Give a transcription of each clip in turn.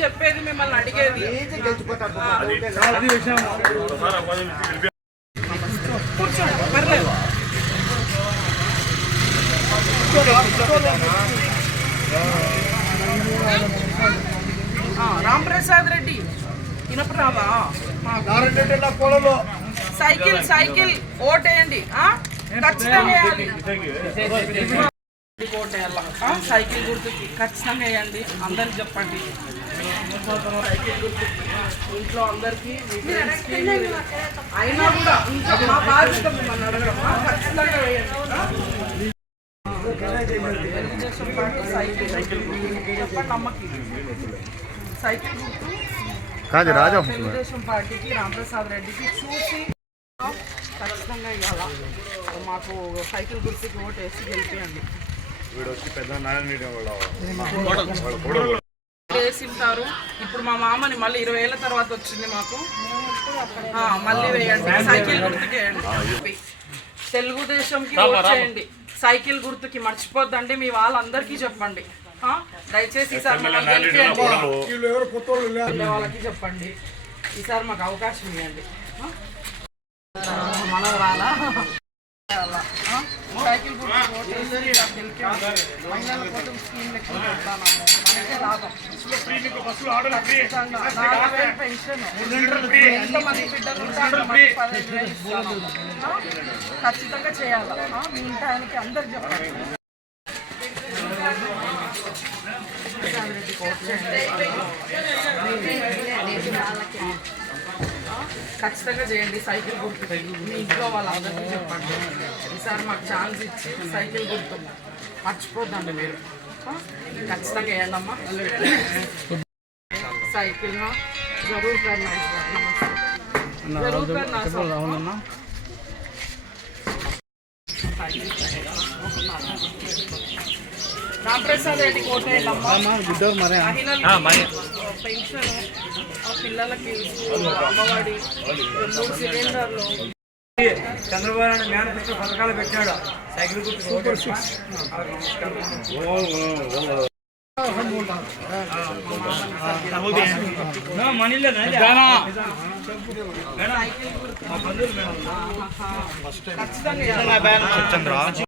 చెప్పేది మిమ్మల్ని అడిగేది కూర్చోండి పర్లేదు రెడ్డి. వినపరావా సైకిల్ సైకిల్ ఓటేయండి. ఖచ్చితంగా వేయాలి. సైకిల్ గుర్తుకి ఖచ్చితంగా వేయండి. అందరికి చెప్పండి. సైకిల్ గుర్తుకి ఇంట్లో అందరికి అయినా కూడా ఇంకా మా బాధ్యత మిమ్మల్ని ఖచ్చితంగా వేయండి. సైకిల్ చెప్పండి అమ్మకి. సైకిల్ గుర్తు. కాదు రాజా తెలుగుదేశం పార్టీకి రామప్రసాద్ రెడ్డికి చూసి ఖచ్చితంగా ఇవాళ మాకు సైకిల్ గుర్తుకి ఓటు వేసి గెలిపియండి వేసింటారు. ఇప్పుడు మా మామని మళ్ళీ ఇరవై ఏళ్ళ తర్వాత వచ్చింది మాకు. ఆ, మళ్ళీ వేయండి. సైకిల్ గుర్తుకి వేయండి. తెలుగుదేశంకి ఓట్ చేయండి. సైకిల్ గుర్తుకి మర్చిపోద్దండి. మీ వాళ్ళందరికీ చెప్పండి? దయచేసి ఈసారి వాళ్ళకి చెప్పండి ఈసారి మాకు అవకాశం ఇవ్వండి? మనం రాలా రాలా? ఆ? సైకిల్ గుర్తు ఓటేసి గెలిపియండి. మహిళల కోసం స్కీమ్ లెక్క పెడతానమ్మ. మనకే లాభం. ఖచ్చితంగా. పెన్షన్. ఎంతమంది బిడ్డలు చేయాలి ఆ? మీ ఇంటి ఆయనకి అందరు చెప్పండి ఖచ్చితంగా చేయండి సైకిల్ గుర్తు మీ ఇంట్లో వాళ్ళందరికీ చెప్పండి. ఈసారి మాకు ఛాన్స్ ఇచ్చి సైకిల్ గుర్తు మర్చిపోద్దండి మీరు? ఖచ్చితంగా వేయండి అమ్మా సైకిల్ జరూర్ కర్నా సార్. రామప్రసాద్ రెడ్డి కోటేయండి అమ్మా మహిళలకి పెన్షన్ ఆ పిల్లలకి స్కూల్, అమ్మఒడి మూడు సిలిండర్లు చంద్రబాబు నాయుడు మేనిఫెస్టో పథకాలు పెట్టాడు సైకిల్ గుర్తు సూపర్ సిక్స్ మనీలో ఖచ్చితంగా వేయాలి. ఖచ్చితంగా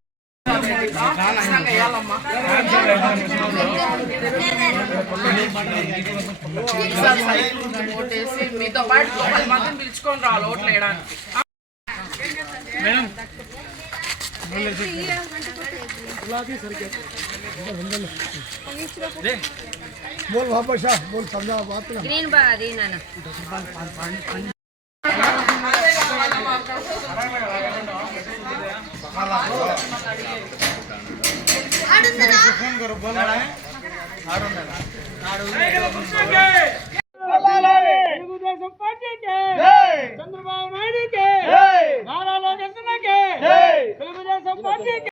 ఓటేసి మీతో పాటు ఇంకో పది మందిని పిలుచుకొని రావాలి ఓట్లు వేయడానికి बोल वापस आ बोल समझा बात ना फ़ोन करो बोल रहा है